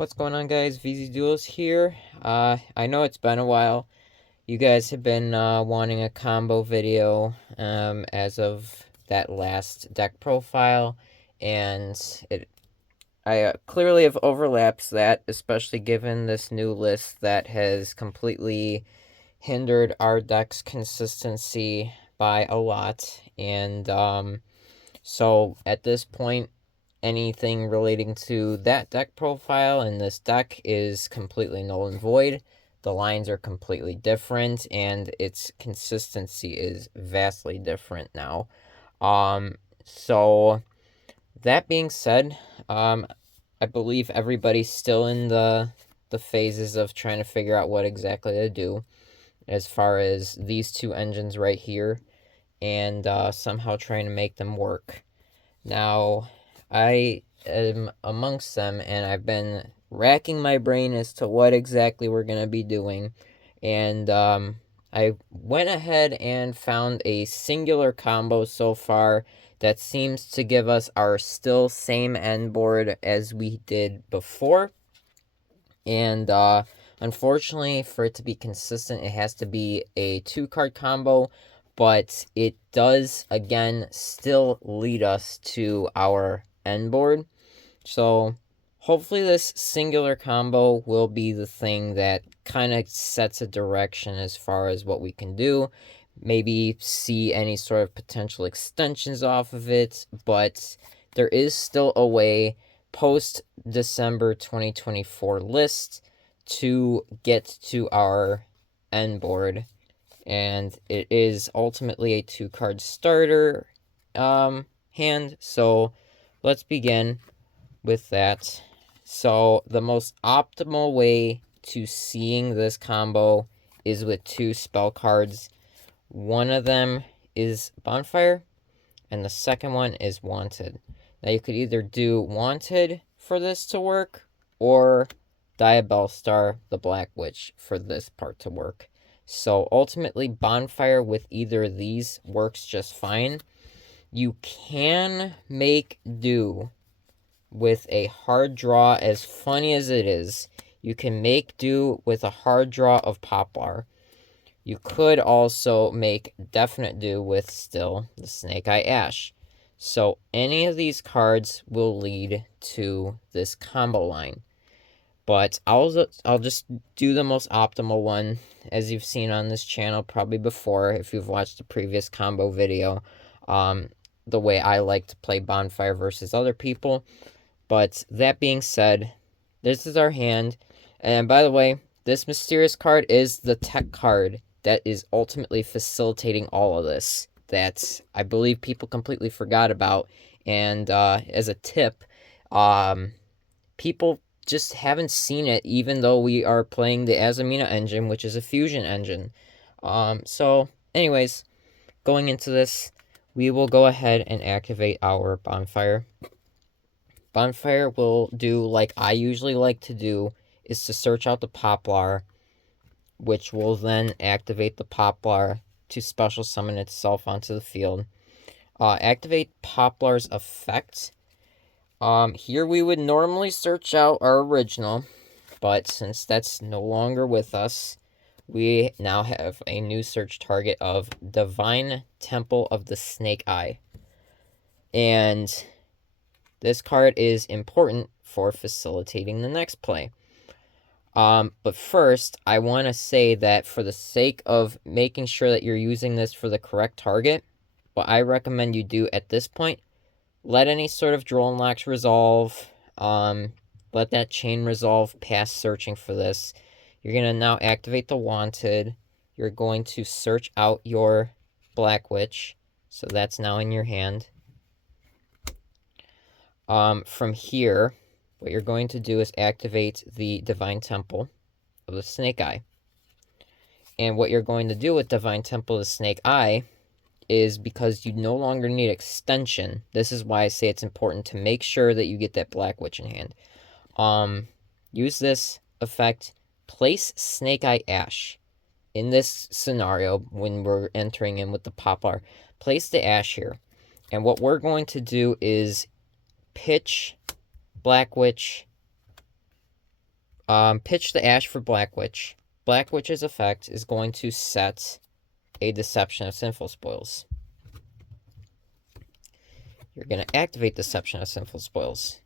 What's going on, guys? VZ Duels here. I know it's been a while. You guys have been wanting a combo video as of that last deck profile, and I clearly have overlapped that, especially given this new list that has completely hindered our deck's consistency by a lot. And so at this point, anything relating to that deck profile and this deck is completely null and void. The lines are completely different, and its consistency is vastly different now. So that being said, I believe everybody's still in the phases of trying to figure out what exactly to do as far as these two engines right here, and somehow trying to make them work. Now, I am amongst them, and I've been racking my brain as to what exactly we're going to be doing. And I went ahead and found a singular combo so far that seems to give us our still same end board as we did before. And unfortunately, for it to be consistent, it has to be a 2-card combo, but it does, again, still lead us to our end board. So hopefully this singular combo will be the thing that kind of sets a direction as far as what we can do. Maybe see any sort of potential extensions off of it, but there is still a way post December 2024 list to get to our end board, and it is ultimately a 2-card starter hand. So let's begin with that. So the most optimal way to seeing this combo is with 2 spell cards. One of them is Bonfire, and the second one is Wanted. Now you could either do Wanted for this to work, or Diabellstar, the Black Witch, for this part to work. So ultimately, Bonfire with either of these works just fine. You can make do with a hard draw. As funny as it is, you can make do with a hard draw of Poplar. You could also make definite do with still the Snake Eye Ash. So any of these cards will lead to this combo line. But I'll just do the most optimal one, as you've seen on this channel probably before if you've watched the previous combo video. The way I like to play Bonfire versus other people. But that being said, this is our hand. And by the way, this mysterious card is the tech card that is ultimately facilitating all of this, that I believe people completely forgot about. And as a tip, people just haven't seen it, even though we are playing the Azamina engine, which is a fusion engine. So anyways, going into this, we will go ahead and activate our Bonfire. Bonfire will do like I usually like to do, is to search out the Poplar, which will then activate the Poplar to special summon itself onto the field. Activate Poplar's effect. Here we would normally search out our original, but since that's no longer with us, we now have a new search target of Divine Temple of the Snake Eye. And this card is important for facilitating the next play. But first, I want to say that for the sake of making sure that you're using this for the correct target, what I recommend you do at this point, let any sort of draw and locks resolve. Let that chain resolve past searching for this. You're going to now activate the Wanted. You're going to search out your Black Witch. So that's now in your hand. From here, what you're going to do is activate the Divine Temple of the Snake Eye. And what you're going to do with Divine Temple of the Snake Eye is, because you no longer need extension, this is why I say it's important to make sure that you get that Black Witch in hand. Use this effect, place Snake Eye Ash. In this scenario, when we're entering in with the Poplar, place the Ash here. And what we're going to do is pitch Black Witch Pitch the Ash for Black Witch. Black Witch's effect is going to set a Deception of Sinful Spoils. You're going to activate Deception of Sinful Spoils.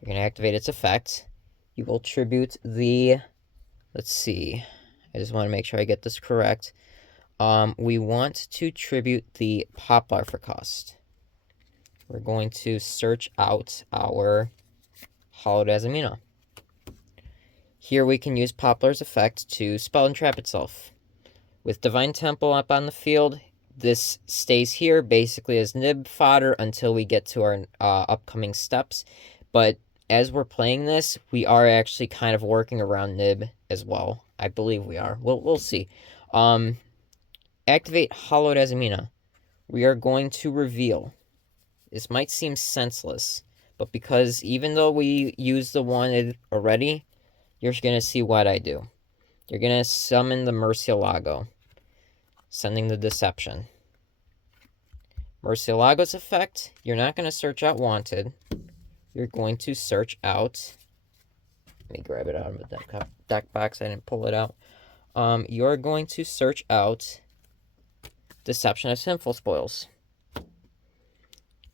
You're going to activate its effect. You will tribute the... Let's see. I just want to make sure I get this correct. We want to tribute the Poplar for cost. We're going to search out our Hallowed Azamina. Here we can use Poplar's effect to spell and trap itself. With Divine Temple up on the field, this stays here basically as nib fodder until we get to our upcoming steps. But as we're playing this, we are actually kind of working around nib as well. I believe we are. We'll see. Activate Hallowed Azamina. We are going to reveal. This might seem senseless, but because even though we use the wanted already, you're going to see what I do. You're going to summon the Murcielago, sending the Deception. Murcielago's effect, you're not going to search out wanted. You're going to search out... Let me grab it out of the deck box. I didn't pull it out. You're going to search out Deception of Sinful Spoils.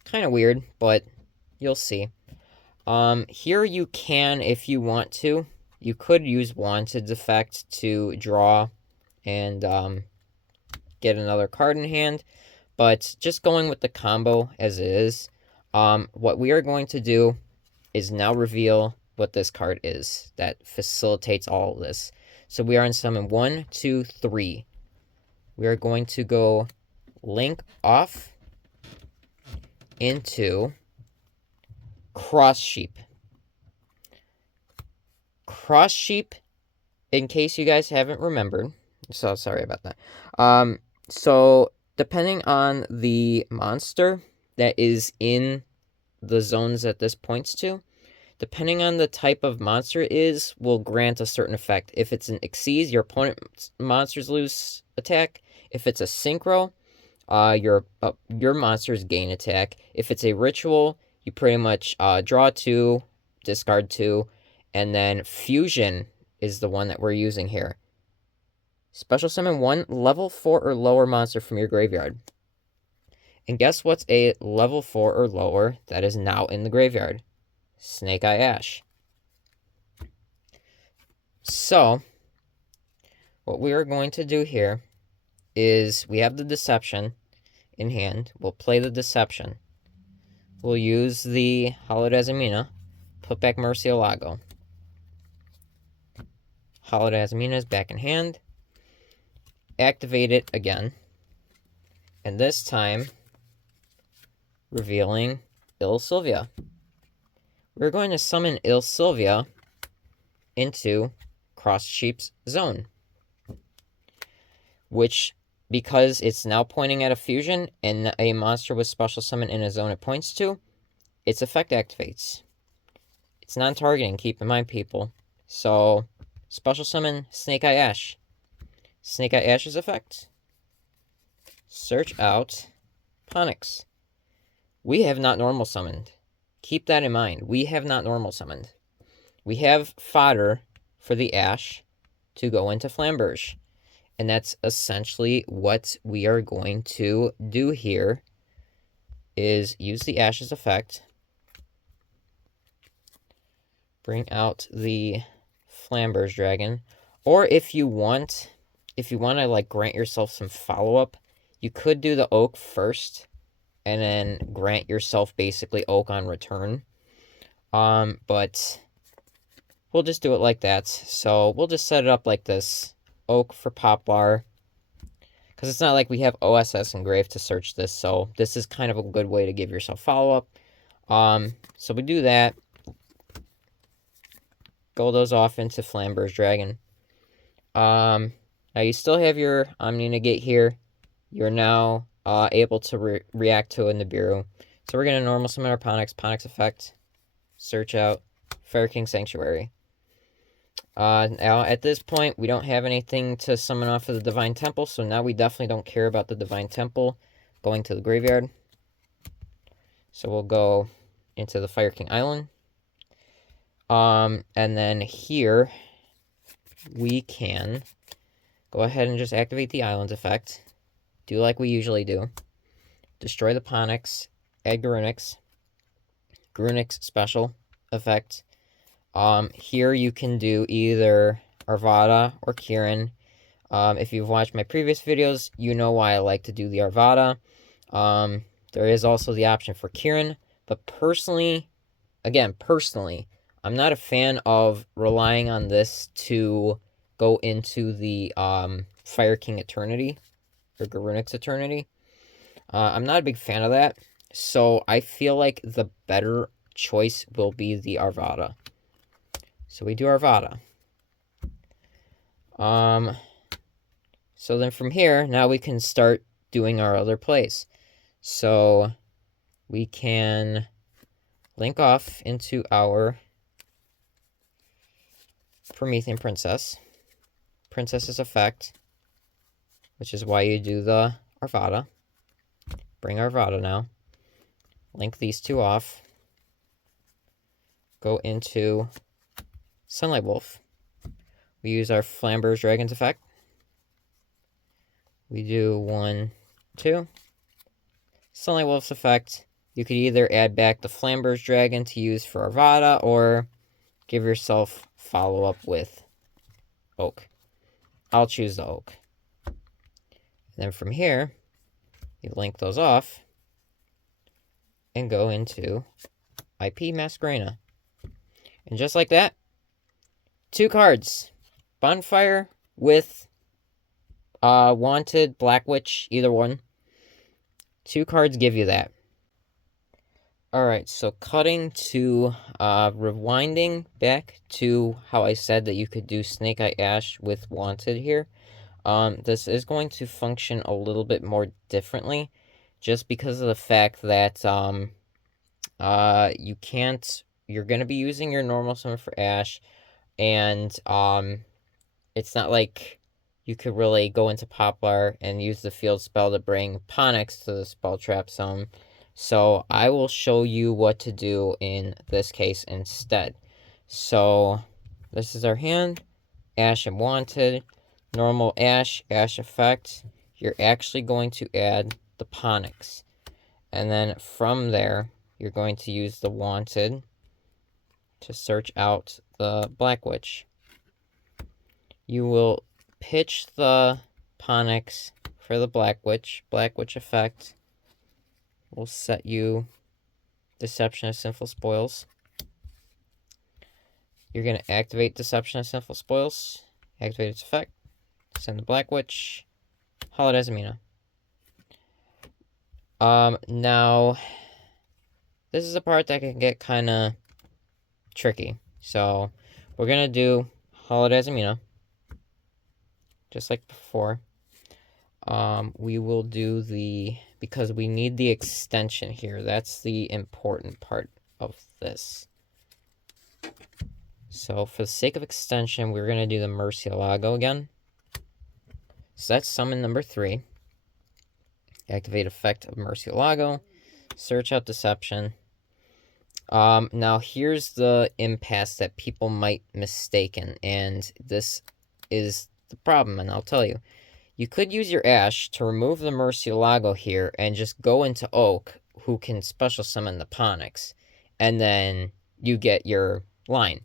Kind of weird, but you'll see. Here you can, if you want to, you could use Wanted's effect to draw and get another card in hand, but just going with the combo as it is, what we are going to do is now reveal what this card is that facilitates all of this. So we are in summon 1, 2, 3. We are going to go Link off into Cross Sheep. Cross Sheep, in case you guys haven't remembered, so sorry about that. So depending on the monster that is in the zones that this points to, depending on the type of monster it is, will grant a certain effect. If it's an Xyz, your opponent's monsters lose attack. If it's a Synchro, your monsters gain attack. If it's a Ritual, you pretty much draw 2, discard 2, and then Fusion is the one that we're using here. Special summon 1 level 4 or lower monster from your graveyard. And guess what's a level 4 or lower that is now in the graveyard? Snake Eye Ash. So, what we are going to do here is we have the Deception in hand. We'll play the Deception. We'll use the Hallowed Azamina, put back Murcielago. Hallowed Azamina is back in hand. Activate it again. And this time, revealing Il Sylvia. We're going to summon Il Sylvia into Cross Sheep's zone. Which, because it's now pointing at a fusion and a monster with special summon in a zone it points to, its effect activates. It's non-targeting, keep in mind, people. So, special summon Snake Eye Ash. Snake Eye Ash's effect. Search out Ponix. We have not normal summoned. Keep that in mind. We have not normal summoned. We have fodder for the Ash to go into Flamberge. And that's essentially what we are going to do here, is use the Ash's effect. Bring out the Flamberge Dragon. Or if you want to like grant yourself some follow-up, you could do the Oak first and then grant yourself basically Oak on return. But we'll just do it like that. So we'll just set it up like this. Oak for Poplar. Because it's not like we have OSS engraved to search this, so this is kind of a good way to give yourself follow-up. So we do that. Go those off into Flamberge Dragon. Now you still have your Omni Negate here. You're now able to react to a Nibiru. So we're going to normal summon our Ponix. Ponix effect. Search out Fire King Sanctuary. Now, at this point, we don't have anything to summon off of the Divine Temple, so now we definitely don't care about the Divine Temple going to the graveyard. So we'll go into the Fire King Island. And then here, we can go ahead and just activate the island effect. Do like we usually do. Destroy the Ponyx, add Garunix special effect. Here you can do either Arvada or Kieran. If you've watched my previous videos, you know why I like to do the Arvada. There is also the option for Kieran, but personally, I'm not a fan of relying on this to go into the Fire King Eternity or Garunix Eternity. I'm not a big fan of that, so I feel like the better choice will be the Arvada. So we do Arvada. So then from here, now we can start doing our other plays. So we can link off into our Promethean Princess's effect, which is why you do the Arvada. Bring Arvada now. Link these two off. Go into Sunlight Wolf. We use our Flamber's Dragon's effect. We do 1, 2. Sunlight Wolf's effect. You could either add back the Flamber's Dragon to use for Arvada, or give yourself follow-up with Oak. I'll choose the Oak. Then from here, you link those off and go into IP Masquerena. And just like that, 2 cards. Bonfire with Wanted, Black Witch, either one. 2 cards give you that. Alright, so cutting to, rewinding back to how I said that you could do Snake Eye Ash with Wanted here. This is going to function a little bit more differently, just because of the fact that, you're going to be using your normal summon for Ash, and, it's not like you could really go into Poplar and use the field spell to bring Ponyx to the Spell Trap Zone. So I will show you what to do in this case instead. So this is our hand, Ash and Wanted, normal Ash effect. You're actually going to add the Ponyx. And then from there, you're going to use the Wanted to search out the Black Witch. You will pitch the Ponyx for the Black Witch. Black Witch effect will set you Deception of Sinful Spoils. You're going to activate Deception of Sinful Spoils, activate its effect, send the Black Witch, haul it Azamina. Now, this is a part that can get kind of tricky. So, we're going to do haul it Azamina, just like before. We will do because we need the extension here. That's the important part of this. So for the sake of extension, we're going to do the Murcielago again. So that's summon number 3. Activate effect of Murcielago. Search out Deception. Now here's the impasse that people might mistaken, and this is the problem, and I'll tell you. You could use your Ash to remove the Murcielago here and just go into Oak, who can special summon the Ponyx, and then you get your line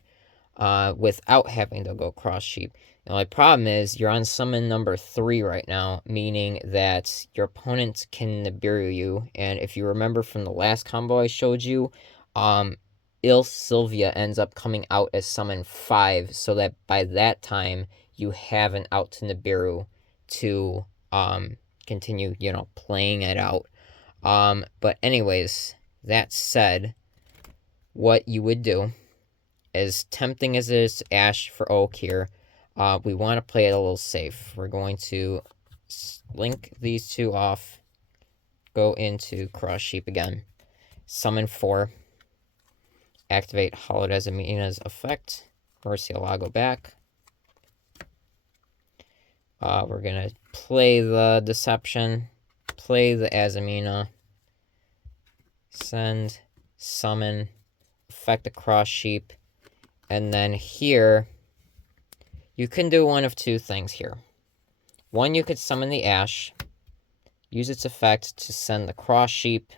without having to go cross sheep. The only problem is you're on summon number 3 right now, meaning that your opponent can Nibiru you, and if you remember from the last combo I showed you, Il Sylvia ends up coming out as summon 5, so that by that time you have an out to Nibiru to continue, playing it out. But anyways, that said, what you would do, as tempting as it is to Ash for Oak here, we want to play it a little safe. We're going to link these 2 off, go into Cross Sheep again, summon 4, activate Hollowed Azamina's effect, Murcielago back. We're going to play the Deception, play the Azamina, send, summon, effect the Cross Sheep, And then here, you can do one of two things here. One, you could summon the Ash, use its effect to send the Cross Sheep,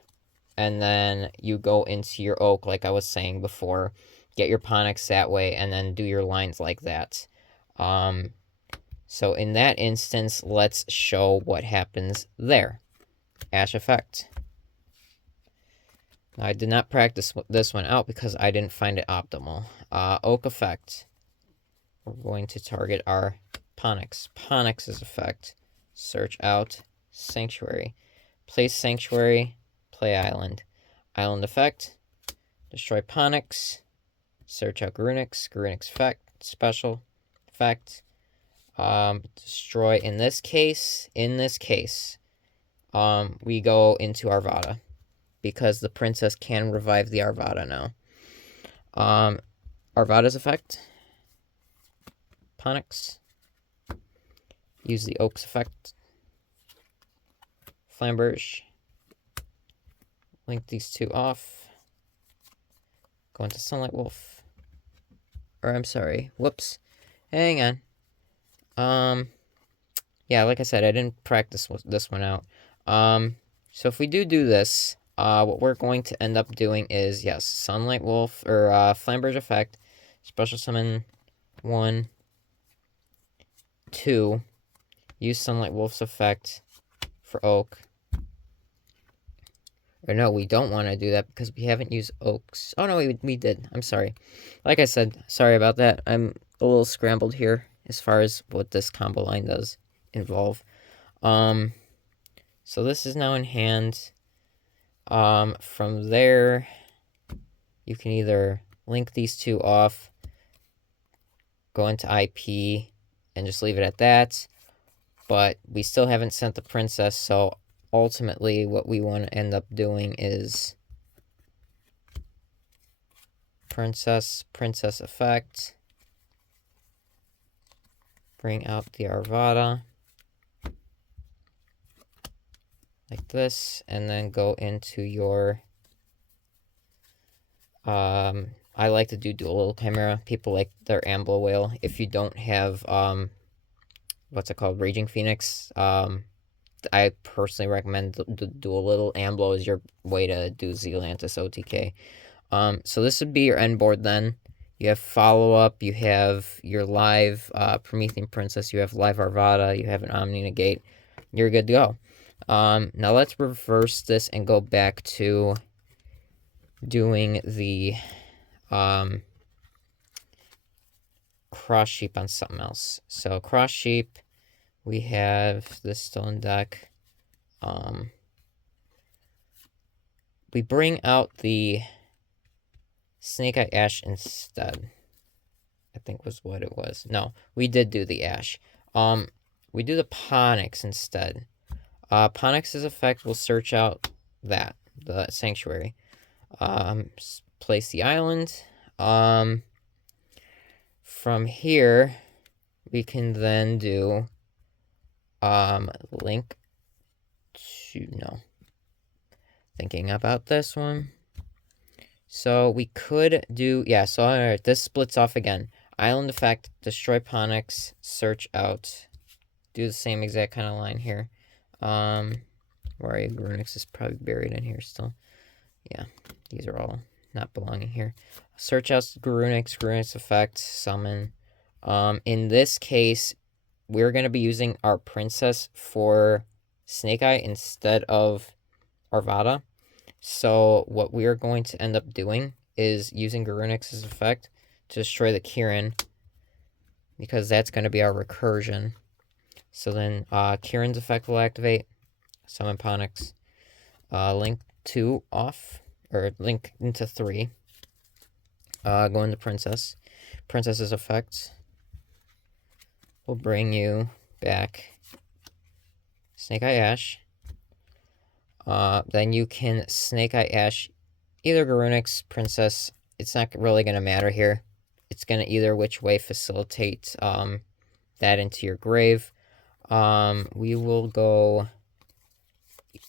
and then you go into your Oak, like I was saying before, get your Ponix that way, and then do your lines like that. So in that instance, let's show what happens there. Ash effect. Now, I did not practice this one out because I didn't find it optimal. Oak effect. We're going to target our Ponix. Ponix's effect. Search out Sanctuary. Place Sanctuary. Play Island. Island effect. Destroy Ponix. Search out Grunix. Grunix effect. Special effect. Destroy in this case. We go into Arvada, because the princess can revive the Arvada now. Arvada's effect. Ponix. Use the Oak's effect. Flamberge. Link these two off. Go into Sunlight Wolf. Or I'm sorry. Whoops. Hang on. Yeah, like I said, I didn't practice this one out. So if we do this, what we're going to end up doing is, yes, Sunlight Wolf, or Flamberge effect, special summon 1, 2, use Sunlight Wolf's effect for Oak. Or no, we don't want to do that because we haven't used Oaks. Oh no, we did. I'm sorry. Like I said, sorry about that. I'm a little scrambled here as far as what this combo line does involve. So this is now in hand. From there, you can either link these two off, go into IP, and just leave it at that. But we still haven't sent the princess, so ultimately what we want to end up doing is princess effect. Bring out the Arvada. Like this, and then go into your, I like to do dual Chimera. People like their Ambler Whale. If you don't have, what's it called, Raging Phoenix, I personally recommend the dual little Ambler as your way to do Zealantis OTK. So this would be your end board then. You have follow-up, you have your live Promethean Princess, you have live Arvada, you have an Omni Negate. You're good to go. Now let's reverse this and go back to doing the Cross Sheep on something else. So Cross Sheep, we have this still in deck. We bring out the Snake Eye Ash instead. I think was what it was. No, we did do the Ash. We do the Ponix instead. Ponix's effect will search out the Sanctuary. Place the island. From here, we can then do link to, no. Thinking about this one. So we could do, yeah, so alright, this splits off again. Island effect, destroy Ponix, search out. Do the same exact kind of line here. Where are you? Grunix is probably buried in here still. Yeah, these are all not belonging here. Search out Grunix effect, summon. In this case, we're going to be using our princess for Snake Eye instead of Arvada. So what we are going to end up doing is using Grunix's effect to destroy the Kirin, because that's going to be our recursion. So then Kirin's effect will activate, summon Ponix, link 2 off, or link into 3, go into Princess. Princess's effect will bring you back Snake Eye Ash. Then you can Snake Eye Ash either Garunix, Princess. It's not really going to matter here. It's going to either which way facilitate that into your grave. We will go,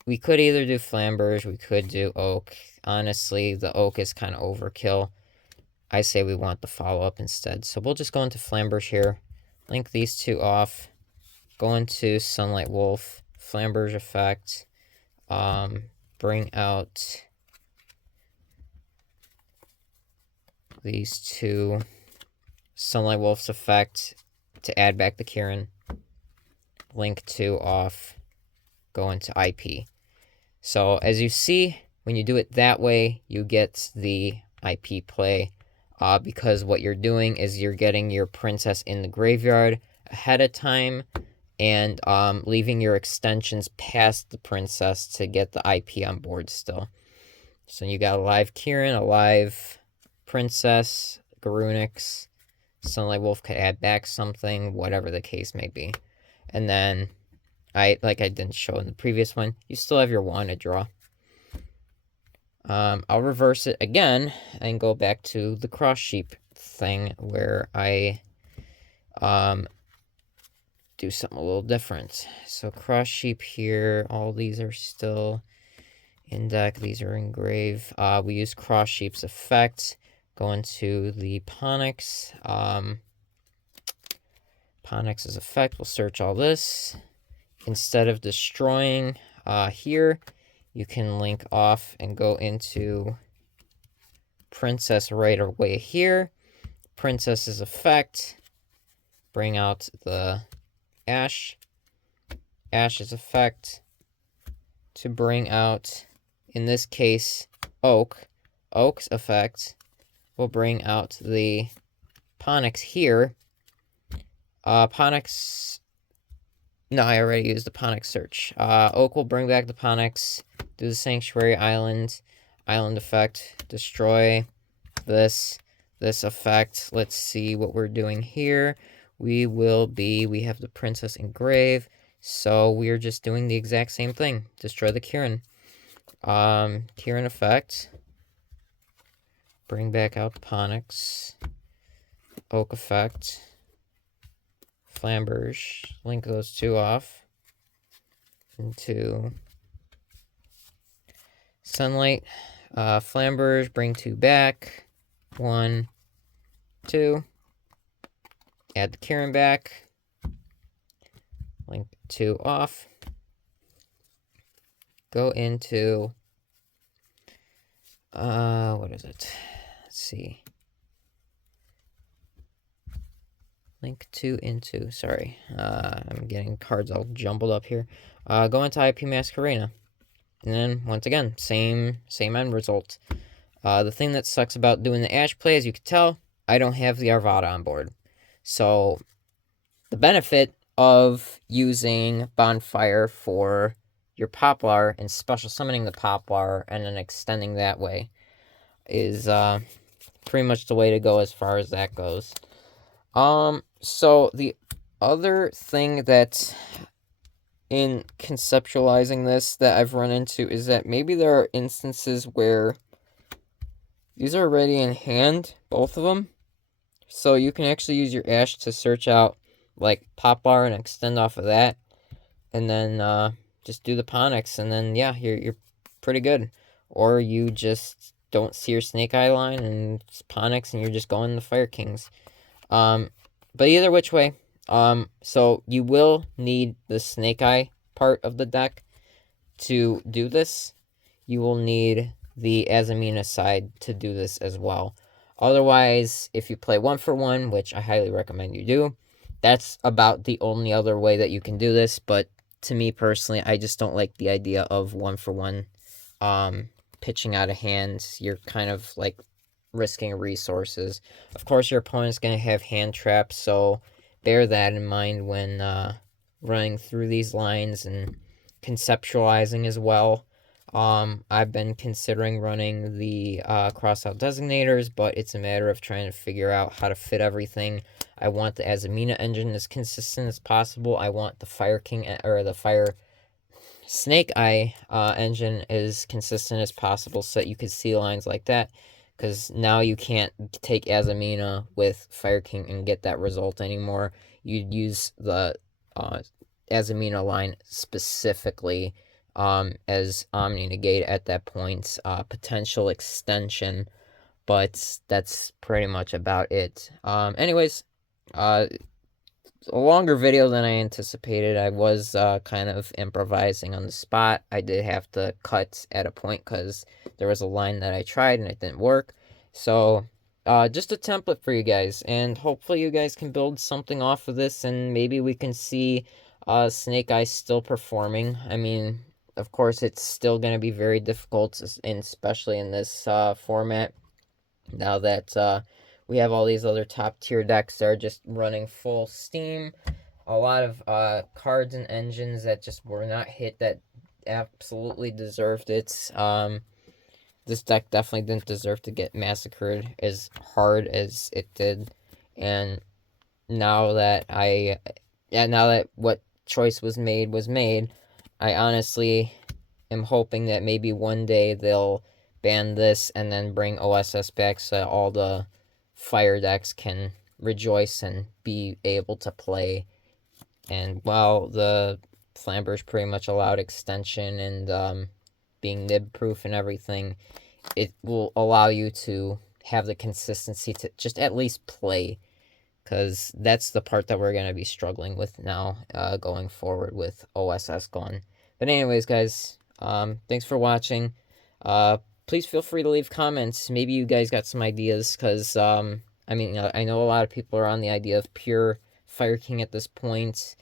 we could either do Flamberge, we could do Oak. Honestly, the Oak is kind of overkill. I say we want the follow-up instead. So we'll just go into Flamberge here, link these two off, go into Sunlight Wolf, Flamberge effect, bring out these two, Sunlight Wolf's effect to add back the Kieran, link 2 off, go into IP. So as you see, when you do it that way, you get the IP play, because what you're doing is you're getting your princess in the graveyard ahead of time, and leaving your extensions past the princess to get the IP on board still. So you got a live Kieran, a live princess, Garunix, Sunlight Wolf could add back something, whatever the case may be. And then, like I didn't show in the previous one, you still have your wand to draw. I'll reverse it again and go back to the cross sheep thing where I do something a little different. So cross sheep here, all these are still in deck, these are in grave. We use cross sheep's effect, go into the Ponix. Ponix's effect will search all this. Instead of destroying here, you can link off and go into Princess right away here. Princess's effect, bring out the Ash. Ash's effect to bring out, in this case, Oak. Oak's effect will bring out the Ponix here. Ponix... No, I already used the Ponix search. Oak will bring back the Ponix, do the Sanctuary Island effect, destroy this effect. Let's see what we're doing here. We have the Princess in grave, so we're just doing the exact same thing. Destroy the Kieran. Kieran effect. Bring back out the Ponix. Oak effect. Flamberge. Link those two off into Sunlight. Flamberge, bring 2 back. 1, 2. Add the Kieran back. Link 2 off. Go into... what is it? Let's see. Link 2 into... Sorry. I'm getting cards all jumbled up here. Go into IP Masquerena. And then, once again, same end result. The thing that sucks about doing the Ash play, as you can tell, I don't have the Arvada on board. So, the benefit of using Bonfire for your Poplar and special summoning the Poplar and then extending that way is pretty much the way to go as far as that goes. So the other thing that in conceptualizing this that I've run into is that maybe there are instances where these are already in hand, both of them. So you can actually use your Ash to search out like Poplar and extend off of that, and then just do the Ponix, and then yeah, you're pretty good. Or you just don't see your Snake Eye line and it's Ponix, and you're just going the Fire Kings. But either which way, so you will need the Snake Eye part of the deck to do this. You will need the Azamina side to do this as well. Otherwise, if you play 1-for-1, which I highly recommend you do, that's about the only other way that you can do this. But to me personally, I just don't like the idea of 1-for-1 pitching out of hands. You're kind of like risking resources. Of course, your opponent's going to have hand traps, so bear that in mind when running through these lines and conceptualizing as well. I've been considering running the cross-out designators, but it's a matter of trying to figure out how to fit everything. I want the Azamina engine as consistent as possible. I want the Fire King or the Fire Snake Eye engine as consistent as possible so that you could see lines like that. Because now you can't take Azamina with Fire King and get that result anymore. You'd use the Azamina line specifically as Omni Negate at that point. Potential extension but that's pretty much about it. Anyways, uh, a longer video than I anticipated. I was kind of improvising on the spot. I did have to cut at a point because there was a line that I tried and it didn't work. So, just a template for you guys, and hopefully you guys can build something off of this, and maybe we can see Snake Eyes still performing. I mean, of course, it's still going to be very difficult, and especially in this format, now that we have all these other top tier decks that are just running full steam. A lot of cards and engines that just were not hit that absolutely deserved it. This deck definitely didn't deserve to get massacred as hard as it did. And now that now that what choice was made, I honestly am hoping that maybe one day they'll ban this and then bring OSS back so that all the fire decks can rejoice and be able to play. And while the Flamber's pretty much allowed extension and being nib proof and everything, it will allow you to have the consistency to just at least play, because that's the part that we're going to be struggling with now going forward with OSS gone. But anyways, guys, thanks for watching. Please feel free to leave comments. Maybe you guys got some ideas, because I mean, I know a lot of people are on the idea of pure Fire King at this point.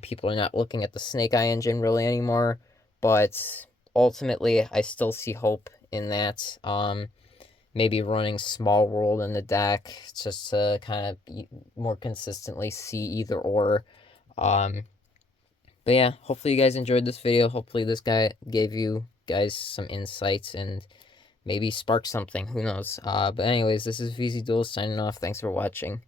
People are not looking at the Snake Eye engine really anymore, but ultimately, I still see hope in that. Maybe running Small World in the deck just to kind of more consistently see either or. But yeah, hopefully you guys enjoyed this video. Hopefully this guy gave you guys some insights and maybe spark something. Who knows? But anyways, this is VZ Duel signing off. Thanks for watching.